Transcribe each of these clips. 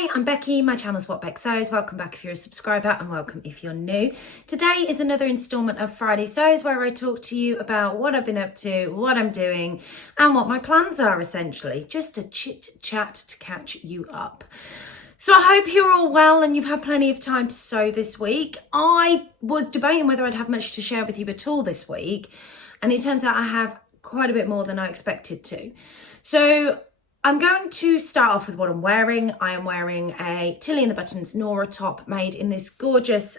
Hi, I'm Becky, my channel's What Beck Sews. Welcome back if you're a subscriber and welcome if you're new. Today is another instalment of Friday Sews where I talk to you about what I've been up to, what I'm doing and what my plans are essentially. Just a chit chat to catch you up. So I hope you're all well and you've had plenty of time to sew this week. I was debating whether I'd have much to share with you at all this week, and it turns out I have quite a bit more than I expected to. So I'm going to start off with what I'm wearing. I am wearing a Tilly and the Buttons Nora top made in this gorgeous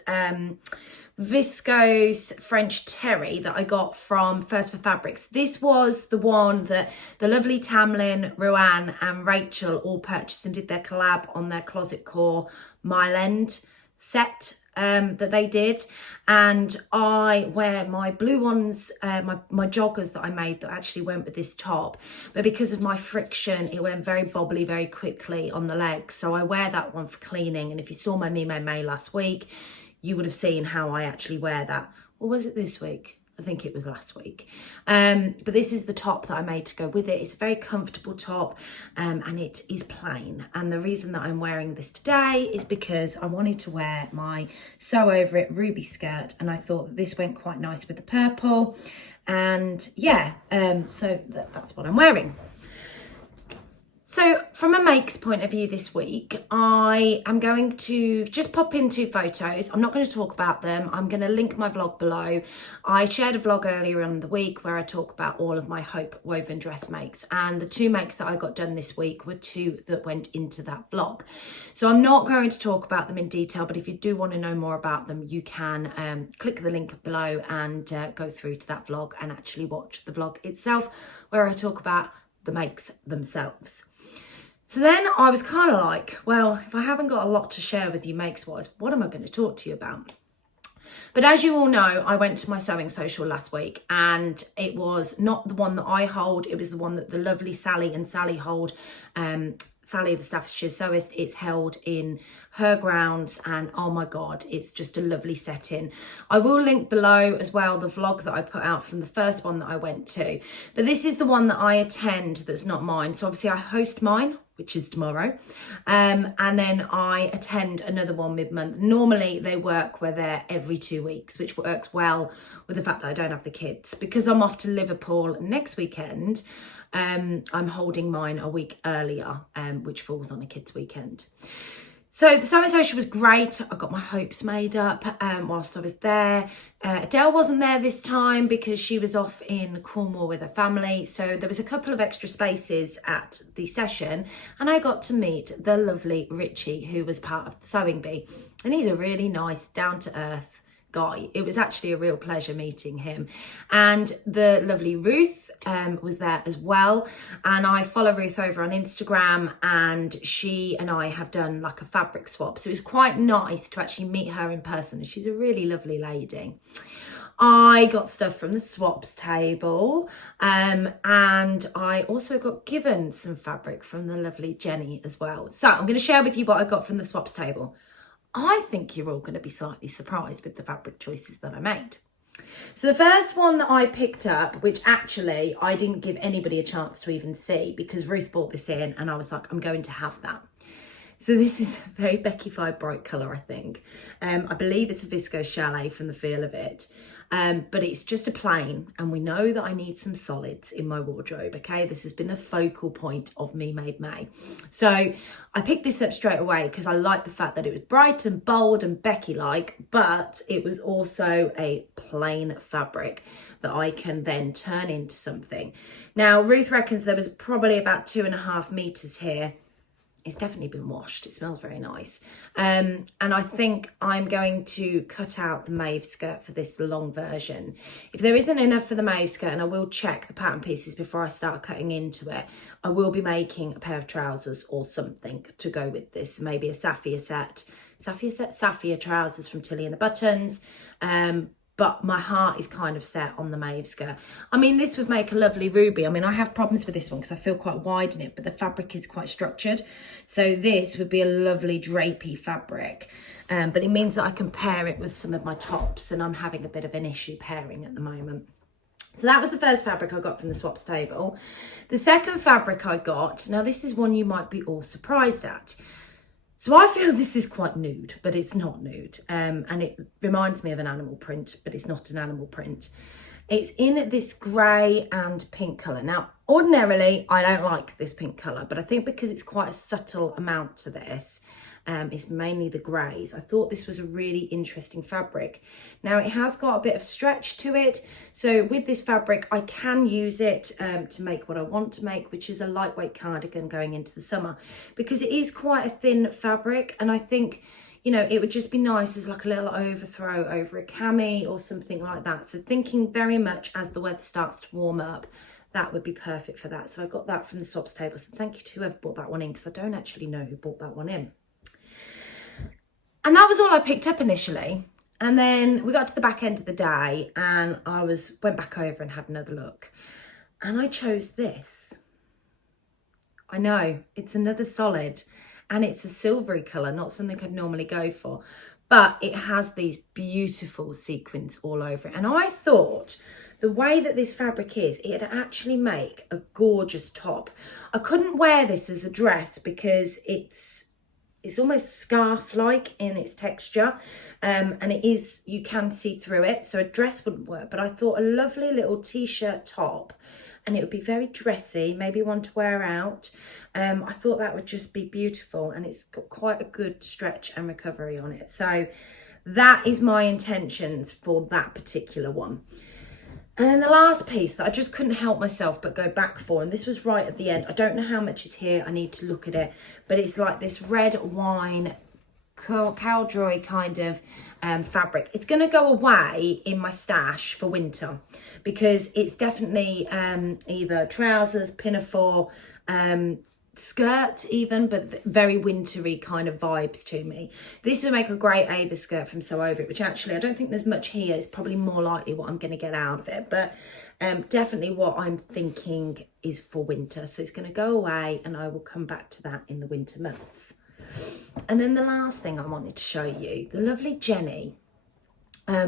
viscose French terry that I got from First for Fabrics. This was the one that the lovely Tamlin, Ruan and Rachel all purchased and did their collab on their Closet Core Mile End set that they did, and I wear my blue ones, my joggers that I made that actually went with this top, but because of my friction it went very bobbly very quickly on the legs, so I wear that one for cleaning. And if you saw my Me May last week, you would have seen how I actually wear that. Or was it this week? I think it was last week. But this is the top that I made to go with it. It's a very comfortable top and it is plain. And the reason that I'm wearing this today is because I wanted to wear my Sew Over It ruby skirt, and I thought that this went quite nice with the purple. And yeah, so that's what I'm wearing. So from a makes point of view this week, I am going to just pop in two photos. I'm not going to talk about them. I'm going to link my vlog below. I shared a vlog earlier in the week where I talk about all of my Hope woven dress makes, and the two makes that I got done this week were two that went into that vlog. So I'm not going to talk about them in detail, but if you do want to know more about them, you can click the link below and go through to that vlog and actually watch the vlog itself where I talk about the makes themselves. So then I was kind of like, well, if I haven't got a lot to share with you makes wise, what am I going to talk to you about? But as you all know, I went to my sewing social last week, and it was not the one that I hold. It was the one that the lovely Sally and Sally hold. Sally, the Staffordshire sewist, it's held in her grounds, and oh my God, it's just a lovely setting. I will link below as well the vlog that I put out from the first one that I went to, but this is the one that I attend that's not mine. So obviously I host mine, which is tomorrow, and then I attend another one mid-month. Normally they work where they're every 2 weeks, which works well with the fact that I don't have the kids. Because I'm off to Liverpool next weekend, I'm holding mine a week earlier, which falls on a kids' weekend. So the sewing social was great. I got my hopes made up whilst I was there. Adele wasn't there this time because she was off in Cornwall with her family. So there was a couple of extra spaces at the session, and I got to meet the lovely Richie, who was part of the Sewing Bee. And he's a really nice, down-to-earth guy. It was actually a real pleasure meeting him. And the lovely Ruth was there as well, and I follow Ruth over on Instagram, and she and I have done like a fabric swap, so it was quite nice to actually meet her in person. She's a really lovely lady. I got stuff from the swaps table, and I also got given some fabric from the lovely Jenny as well. So I'm going to share with you what I got from the swaps table. I think you're all going to be slightly surprised with the fabric choices that I made. So the first one that I picked up, which actually I didn't give anybody a chance to even see because Ruth brought this in and I was like, I'm going to have that. So this is a very Beckified bright colour, I think. I believe it's a viscose chalet from the feel of it. But it's just a plain, and we know that I need some solids in my wardrobe, okay? This has been the focal point of Me Made May. So I picked this up straight away because I like the fact that it was bright and bold and Becky-like, but it was also a plain fabric that I can then turn into something. Now, Ruth reckons there was probably about 2.5 meters here. It's definitely been washed. It smells very nice. And I think I'm going to cut out the mauve skirt for this, the long version. If there isn't enough for the mauve skirt, and I will check the pattern pieces before I start cutting into it, I will be making a pair of trousers or something to go with this. Maybe a sapphire trousers from Tilly and the Buttons. But my heart is kind of set on the mauve skirt. I mean, this would make a lovely ruby. I mean, I have problems with this one because I feel quite wide in it, but the fabric is quite structured. So this would be a lovely drapey fabric. But it means that I can pair it with some of my tops, and I'm having a bit of an issue pairing at the moment. So that was the first fabric I got from the swaps table. The second fabric I got, now this is one you might be all surprised at. So I feel this is quite nude, but it's not nude. And it reminds me of an animal print, but it's not an animal print. It's in this grey and pink colour. Now, ordinarily, I don't like this pink colour, but I think because it's quite a subtle amount to this, it's mainly the greys. I thought this was a really interesting fabric. Now, it has got a bit of stretch to it. So with this fabric, I can use it to make what I want to make, which is a lightweight cardigan going into the summer, because it is quite a thin fabric. And I think, you know, it would just be nice as like a little overthrow over a cami or something like that. So thinking very much as the weather starts to warm up, that would be perfect for that. So I got that from the Swabs table. So thank you to whoever bought that one in, because I don't actually know who bought that one in. And that was all I picked up initially. And then we got to the back end of the day and I went back over and had another look. And I chose this. I know, it's another solid. And it's a silvery colour, not something I'd normally go for. But it has these beautiful sequins all over it. And I thought the way that this fabric is, it'd actually make a gorgeous top. I couldn't wear this as a dress because it's almost scarf-like in its texture. And it is, you can see through it. So a dress wouldn't work. But I thought a lovely little t-shirt top, and it would be very dressy, maybe one to wear out. I thought that would just be beautiful, and it's got quite a good stretch and recovery on it. So that is my intentions for that particular one. And then the last piece that I just couldn't help myself but go back for, and this was right at the end. I don't know how much is here. I need to look at it, but it's like this red wine cowdroy kind of fabric. It's going to go away in my stash for winter because it's definitely either trousers, pinafore, skirt even, but very wintry kind of vibes to me. This would make a great Ava skirt from Sew Over It, which actually I don't think there's much here. It's probably more likely what I'm going to get out of it, but definitely what I'm thinking is for winter. So it's going to go away and I will come back to that in the winter months. And then the last thing I wanted to show you, the lovely Jenny.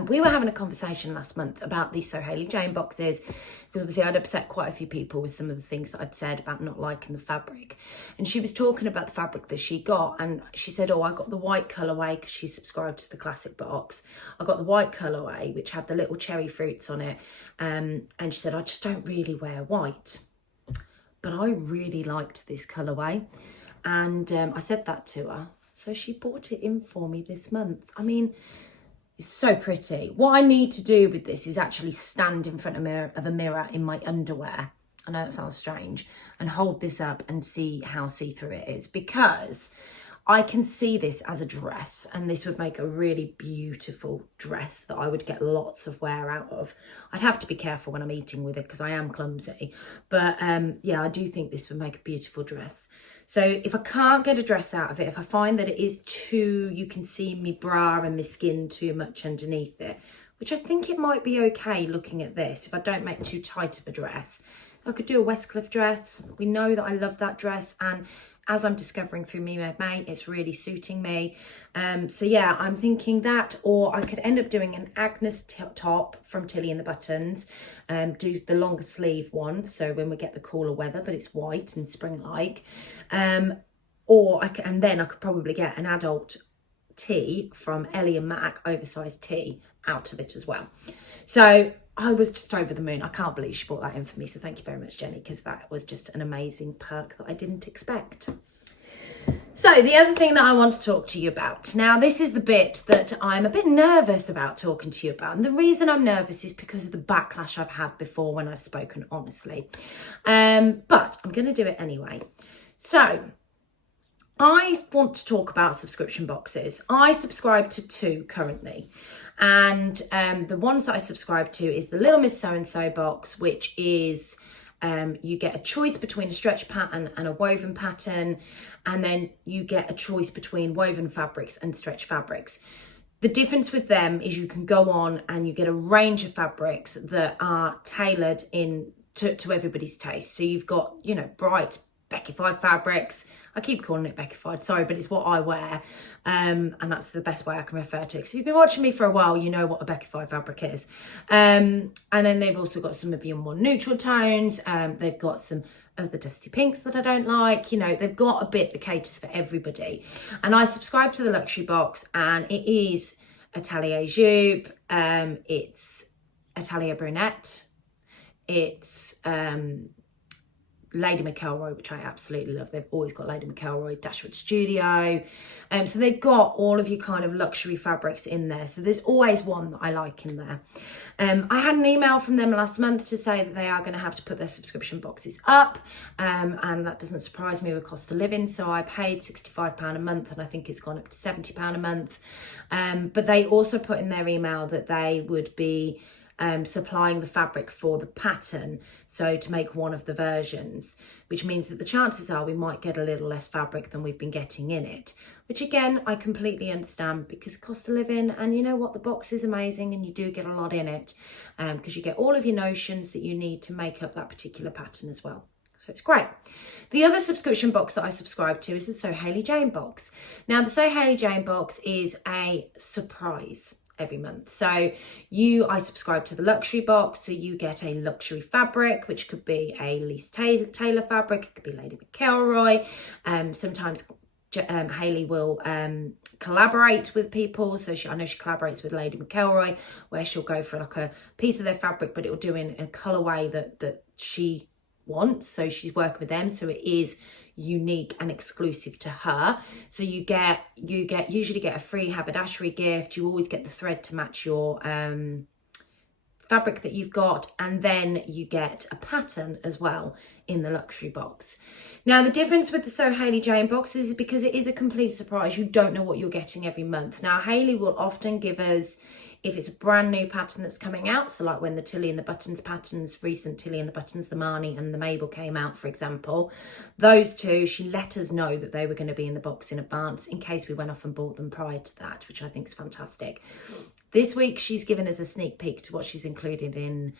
We were having a conversation last month about these So Hayley Jane boxes, because obviously I'd upset quite a few people with some of the things that I'd said about not liking the fabric. And she was talking about the fabric that she got, and she said, oh, I got the white colourway because she subscribed to the classic box. I got the white colourway, which had the little cherry fruits on it. And she said, I just don't really wear white. But I really liked this colourway. And I said that to her. So she bought it in for me this month. I mean, it's so pretty. What I need to do with this is actually stand in front of a mirror in my underwear. I know that sounds strange. And hold this up and see how see-through it is. Because I can see this as a dress. And this would make a really beautiful dress that I would get lots of wear out of. I'd have to be careful when I'm eating with it because I am clumsy. But yeah, I do think this would make a beautiful dress. So if I can't get a dress out of it, if I find that it is too, you can see me bra and my skin too much underneath it, which I think it might be okay looking at this, if I don't make too tight of a dress. I could do a Westcliff dress. We know that I love that dress, and as I'm discovering through Me Made May, it's really suiting me. So yeah, I'm thinking that, or I could end up doing an Agnes top from Tilly and the Buttons, do the longer sleeve one, so when we get the cooler weather, but it's white and spring-like. Or and then I could probably get an adult tee from Ellie and Mac, oversized tee, out of it as well. So I was just over the moon. I can't believe she bought that in for me. So thank you very much, Jenny, because that was just an amazing perk that I didn't expect. So the other thing that I want to talk to you about. Now, this is the bit that I'm a bit nervous about talking to you about. And the reason I'm nervous is because of the backlash I've had before when I've spoken honestly. But I'm going to do it anyway. So I want to talk about subscription boxes. I subscribe to 2 currently. And the ones that I subscribe to is the Little Miss So-and-so box, which is you get a choice between a stretch pattern and a woven pattern. And then you get a choice between woven fabrics and stretch fabrics. The difference with them is you can go on and you get a range of fabrics that are tailored to everybody's taste. So you've got, you know, bright Beckified fabrics. I keep calling it Beckified, sorry, but it's what I wear. And that's the best way I can refer to it. So if you've been watching me for a while, you know what a Beckified fabric is. And then they've also got some of your more neutral tones. They've got some of the dusty pinks that I don't like. You know, they've got a bit that caters for everybody. And I subscribe to the luxury box, and it is Atelier Joub. It's Atelier Brunette. It's Lady McElroy, which I absolutely love. They've always got Lady McElroy, Dashwood Studio. So they've got all of your kind of luxury fabrics in there. So there's always one that I like in there. I had an email from them last month to say that they are going to have to put their subscription boxes up. And that doesn't surprise me with cost of living. So I paid £65 a month, and I think it's gone up to £70 a month. But they also put in their email that they would be supplying the fabric for the pattern, so to make one of the versions, which means that the chances are we might get a little less fabric than we've been getting in it, which again I completely understand, because cost of living, and you know what, the box is amazing and you do get a lot in it, because you get all of your notions that you need to make up that particular pattern as well. So it's great. The other subscription box that I subscribe to is the So Hayley Jane box. Now the So Hayley Jane box is a surprise every month. So I subscribe to the luxury box, so you get a luxury fabric, which could be a Lise Taylor fabric, it could be Lady McElroy. Sometimes Hayley will collaborate with people, so I know she collaborates with Lady McElroy, where she'll go for like a piece of their fabric, but it will do in a colourway that she wants, so she's working with them, so it is unique and exclusive to her. So you usually get a free haberdashery gift. You always get the thread to match your fabric that you've got, and then you get a pattern as well in the luxury box. Now the difference with the So Hayley Jane box is because it is a complete surprise. You don't know what you're getting every month. Now Hayley will often give us, if it's a brand new pattern that's coming out, so like when the Tilly and the Buttons patterns, recent Tilly and the Buttons, the Marnie and the Mabel came out, for example, those two, she let us know that they were going to be in the box in advance in case we went off and bought them prior to that, which I think is fantastic. This week, she's given us a sneak peek to what she's included in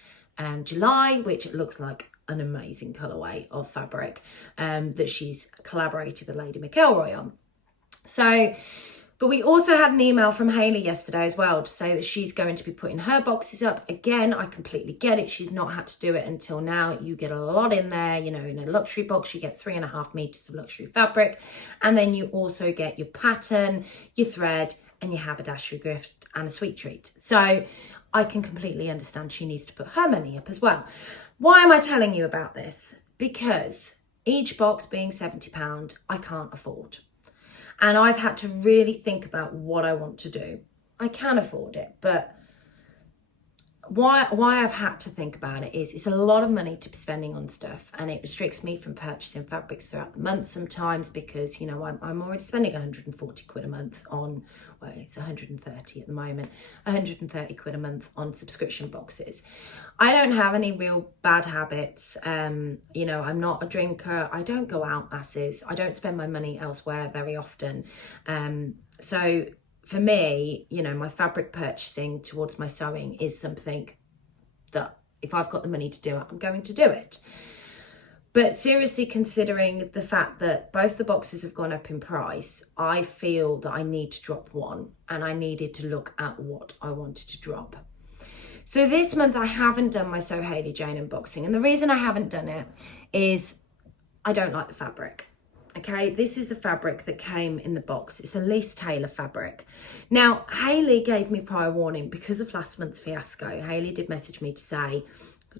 July, which looks like an amazing colourway of fabric that she's collaborated with Lady McElroy on. So, but we also had an email from Hayley yesterday as well to say that she's going to be putting her boxes up. Again, I completely get it. She's not had to do it until now. You get a lot in there. You know, in a luxury box, you get 3.5 meters of luxury fabric. And then you also get your pattern, your thread, and your haberdashery gift and a sweet treat. So I can completely understand she needs to put her money up as well. Why am I telling you about this? Because each box being £70, I can't afford. And I've had to really think about what I want to do. I can afford it, but why I've had to think about it is it's a lot of money to be spending on stuff, and it restricts me from purchasing fabrics throughout the month sometimes, because, you know, I'm already spending 140 quid a month on, well, it's 130 at the moment, 130 quid a month on subscription boxes. I don't have any real bad habits. You know, I'm not a drinker. I don't go out masses. I don't spend my money elsewhere very often. So for me, you know, my fabric purchasing towards my sewing is something that if I've got the money to do it, I'm going to do it. But seriously, considering the fact that both the boxes have gone up in price, I feel that I need to drop one, and I needed to look at what I wanted to drop. So this month I haven't done my So Hayley Jane unboxing, and the reason I haven't done it is I don't like the fabric. Okay, this is the fabric that came in the box. It's a Lise Taylor fabric. Now, Hayley gave me prior warning because of last month's fiasco. Hayley did message me to say,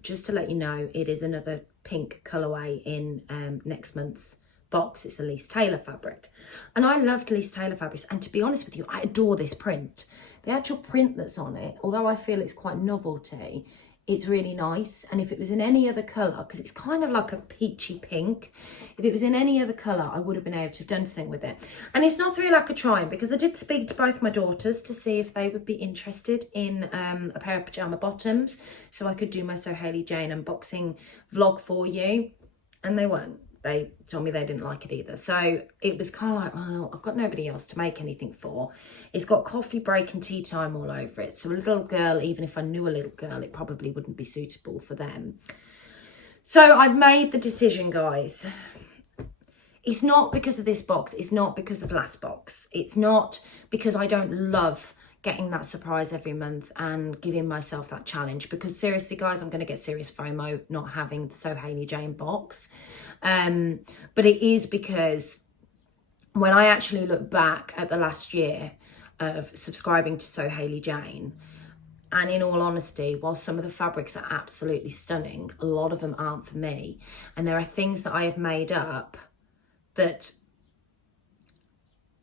just to let you know, it is another pink colourway in next month's box. It's a Lise Taylor fabric. And I loved Lise Taylor fabrics. And to be honest with you, I adore this print. The actual print that's on it, although I feel it's quite novelty, it's really nice. And if it was in any other colour, because it's kind of like a peachy pink, if it was in any other colour, I would have been able to have done something with it. And it's not through lack of trying, because I did speak to both my daughters to see if they would be interested in a pair of pyjama bottoms, so I could do my So Hayley Jane unboxing vlog for you. And they weren't. They told me they didn't like it either. So it was kind of like, well, I've got nobody else to make anything for. It's got coffee break and tea time all over it. So a little girl, even if I knew a little girl, it probably wouldn't be suitable for them. So I've made the decision, guys. It's not because of this box. It's not because of last box. It's not because I don't love getting that surprise every month and giving myself that challenge, because seriously guys, I'm going to get serious FOMO not having the So Hailey Jane box. But it is because when I actually look back at the last year of subscribing to So Hailey Jane, and in all honesty, while some of the fabrics are absolutely stunning, a lot of them aren't for me. And there are things that I have made up that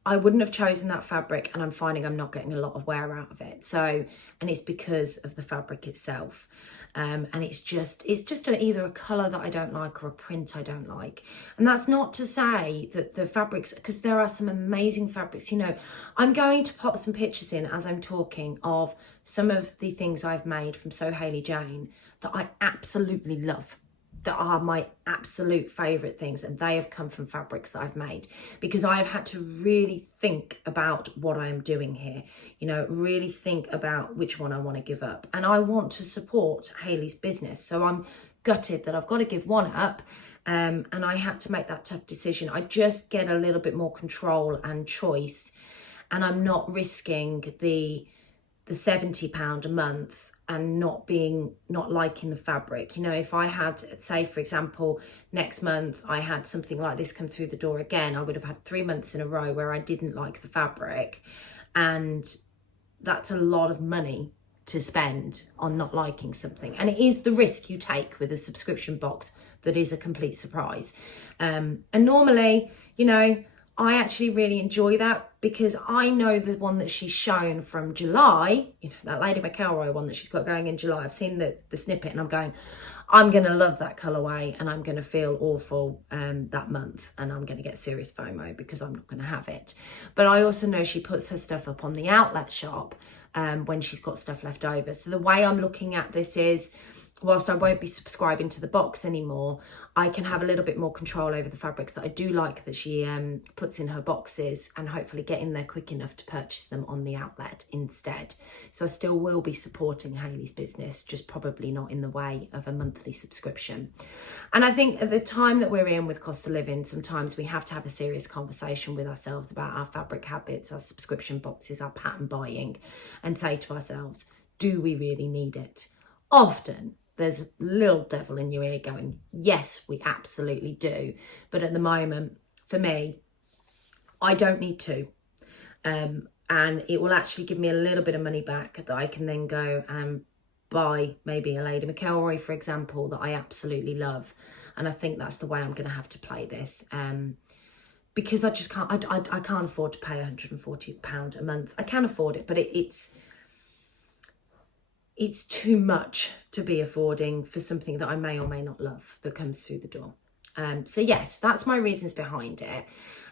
I wouldn't have chosen that fabric, and I'm finding I'm not getting a lot of wear out of it. So, and it's because of the fabric itself. And it's just either a colour that I don't like or a print I don't like. And that's not to say that the fabrics, because there are some amazing fabrics, you know. I'm going to pop some pictures in as I'm talking of some of the things I've made from So Hailey Jane that I absolutely love, that are my absolute favourite things, and they have come from fabrics that I've made, because I have had to really think about what I am doing here, you know, really think about which one I want to give up. And I want to support Hailey's business, so I'm gutted that I've got to give one up, and I had to make that tough decision. I just get a little bit more control and choice, and I'm not risking the £70 a month and not liking the fabric. You know, if I had, say for example, next month I had something like this come through the door again, I would have had 3 months in a row where I didn't like the fabric, and that's a lot of money to spend on not liking something. And it is the risk you take with a subscription box that is a complete surprise. And normally, you know, I actually really enjoy that, because I know the one that she's shown from July, you know, that Lady McElroy one that she's got going in July. I've seen the snippet and I'm going, I'm going to love that colourway, and I'm going to feel awful that month, and I'm going to get serious FOMO because I'm not going to have it. But I also know she puts her stuff up on the outlet shop when she's got stuff left over. So the way I'm looking at this is, whilst I won't be subscribing to the box anymore, I can have a little bit more control over the fabrics that I do like that she puts in her boxes, and hopefully get in there quick enough to purchase them on the outlet instead. So I still will be supporting Hailey's business, just probably not in the way of a monthly subscription. And I think at the time that we're in with cost of living, sometimes we have to have a serious conversation with ourselves about our fabric habits, our subscription boxes, our pattern buying, and say to ourselves, do we really need it? Often there's a little devil in your ear going, yes, we absolutely do. But at the moment, for me, I don't need to. And it will actually give me a little bit of money back that I can then go and buy maybe a Lady McElroy, for example, that I absolutely love. And I think that's the way I'm going to have to play this. Because I just can't, I can't afford to pay £140 a month. I can afford it, but it's too much to be affording for something that I may or may not love that comes through the door. So yes, that's my reasons behind it.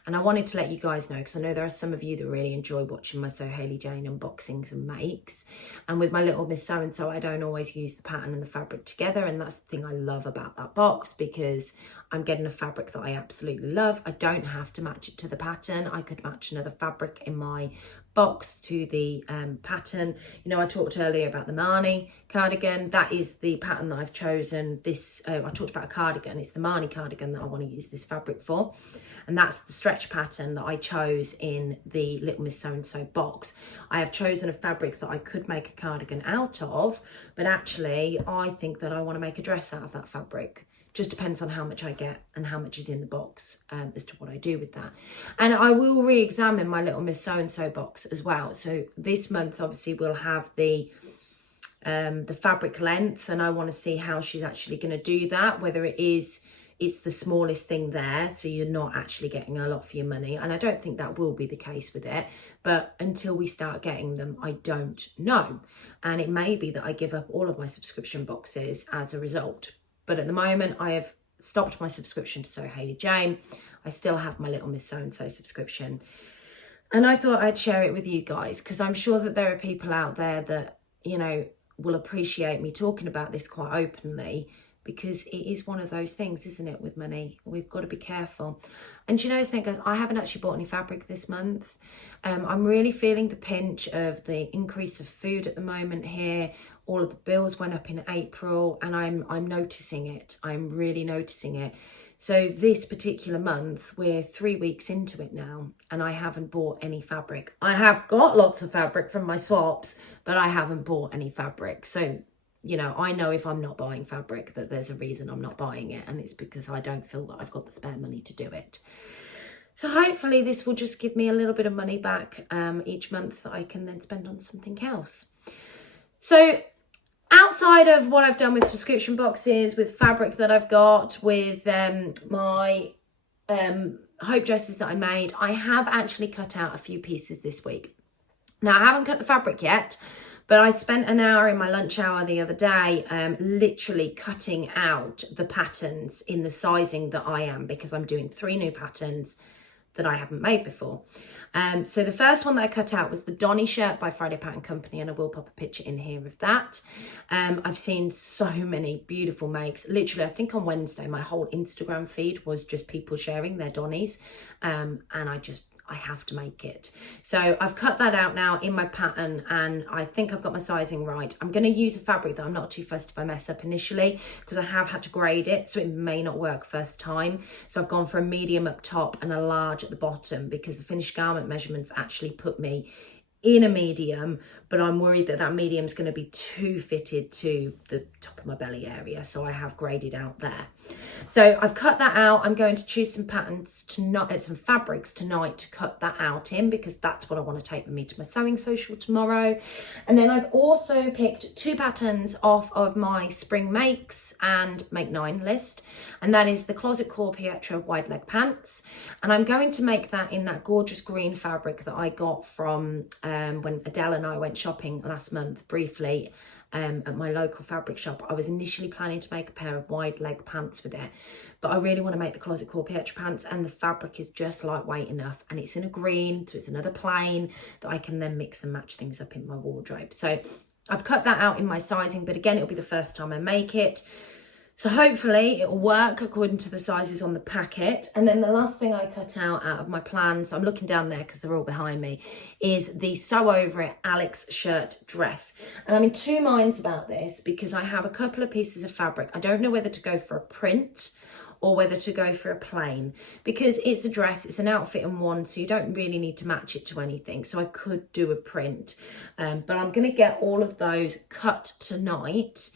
And I wanted to let you guys know, because I know there are some of you that really enjoy watching my So Hailey Jane unboxings and makes. And with my Little Miss So-and-so, I don't always use the pattern and the fabric together. And that's the thing I love about that box, because I'm getting a fabric that I absolutely love. I don't have to match it to the pattern. I could match another fabric in my box to the pattern. You know, I talked earlier about the Marnie cardigan. That is the pattern that I've chosen. This I talked about a cardigan. It's the Marnie cardigan that I want to use this fabric for, and that's the stretch pattern that I chose in the Little Miss So-and-so box. I have chosen a fabric that I could make a cardigan out of, but actually I think that I want to make a dress out of that fabric. Just depends on how much I get and how much is in the box as to what I do with that. And I will re-examine my Little Miss So-and-so box as well. So this month, obviously, we'll have the fabric length, and I want to see how she's actually going to do that, whether it's the smallest thing there, so you're not actually getting a lot for your money. And I don't think that will be the case with it, but until we start getting them, I don't know. And it may be that I give up all of my subscription boxes as a result. But at the moment, I have stopped my subscription to So Hailey Jane. I still have my Little Miss So-and-so subscription. And I thought I'd share it with you guys, because I'm sure that there are people out there that, you know, will appreciate me talking about this quite openly, because it is one of those things, isn't it, with money? We've got to be careful. And you know something, guys, I haven't actually bought any fabric this month. I'm really feeling the pinch of the increase of food at the moment here. All of the bills went up in April, and I'm noticing it. I'm really noticing it. So this particular month, we're 3 weeks into it now, and I haven't bought any fabric. I have got lots of fabric from my swaps, but I haven't bought any fabric. So, you know, I know if I'm not buying fabric that there's a reason I'm not buying it, and it's because I don't feel that I've got the spare money to do it. So hopefully this will just give me a little bit of money back each month that I can then spend on something else. So outside of what I've done with subscription boxes, with fabric that I've got, with my hope dresses that I made, I have actually cut out a few pieces this week. Now, I haven't cut the fabric yet, but I spent an hour in my lunch hour the other day literally cutting out the patterns in the sizing that I am, because I'm doing 3 new patterns that I haven't made before. So the first one that I cut out was the Donny shirt by Friday Pattern Company, and I will pop a picture in here of that. I've seen so many beautiful makes. Literally, I think on Wednesday, my whole Instagram feed was just people sharing their Donnies, and I have to make it. So I've cut that out now in my pattern, and I think I've got my sizing right. I'm going to use a fabric that I'm not too fussed if I mess up initially, because I have had to grade it, so it may not work first time. So I've gone for a medium up top and a large at the bottom, because the finished garment measurements actually put me in a medium, but I'm worried that that medium is going to be too fitted to the top of my belly area, so I have graded out there. So I've cut that out. I'm going to choose some patterns tonight, some fabrics tonight to cut that out in, because that's what I want to take with me to my sewing social tomorrow. And then I've also picked 2 patterns off of my spring makes and make 9 list, and that is the Closet Core Pietra wide leg pants, and I'm going to make that in that gorgeous green fabric that I got from when Adele and I went shopping last month briefly at my local fabric shop. I was initially planning to make a pair of wide leg pants with it, but I really want to make the Closet Core Pietra pants, and the fabric is just lightweight enough, and it's in a green, so it's another plain that I can then mix and match things up in my wardrobe. So I've cut that out in my sizing, but again, it'll be the first time I make it. So hopefully it will work according to the sizes on the packet. And then the last thing I cut out of my plans, I'm looking down there because they're all behind me, is the Sew Over It Alex shirt dress. And I'm in 2 minds about this, because I have a couple of pieces of fabric. I don't know whether to go for a print or whether to go for a plain, because it's a dress, it's an outfit in one, so you don't really need to match it to anything. So I could do a print, but I'm going to get all of those cut tonight,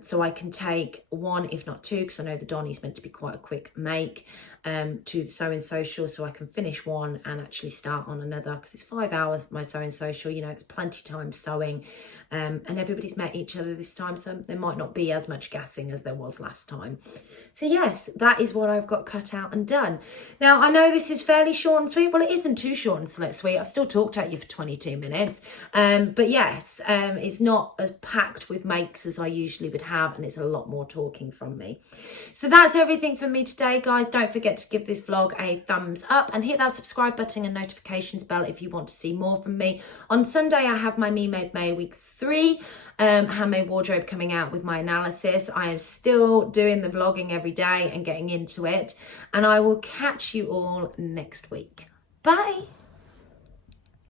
so I can take 1, if not 2, because I know the Donny's meant to be quite a quick make, to the sewing social, so I can finish 1 and actually start on another, because it's 5 hours my sewing social, you know, it's plenty time sewing, and everybody's met each other this time, so there might not be as much gassing as there was last time. So yes, that is what I've got cut out and done. Now, I know this is fairly short and sweet. Well, it isn't too short and sweet. I've still talked at you for 22 minutes. But yes, it's not as packed with makes as I usually would have, and it's a lot more talking from me. So that's everything for me today, guys. Don't forget to give this vlog a thumbs up and hit that subscribe button and notifications bell if you want to see more from me. On Sunday, I have my Me Made May week 3 handmade wardrobe coming out with my analysis. I am still doing the vlogging every day and getting into it, and I will catch you all next week. Bye.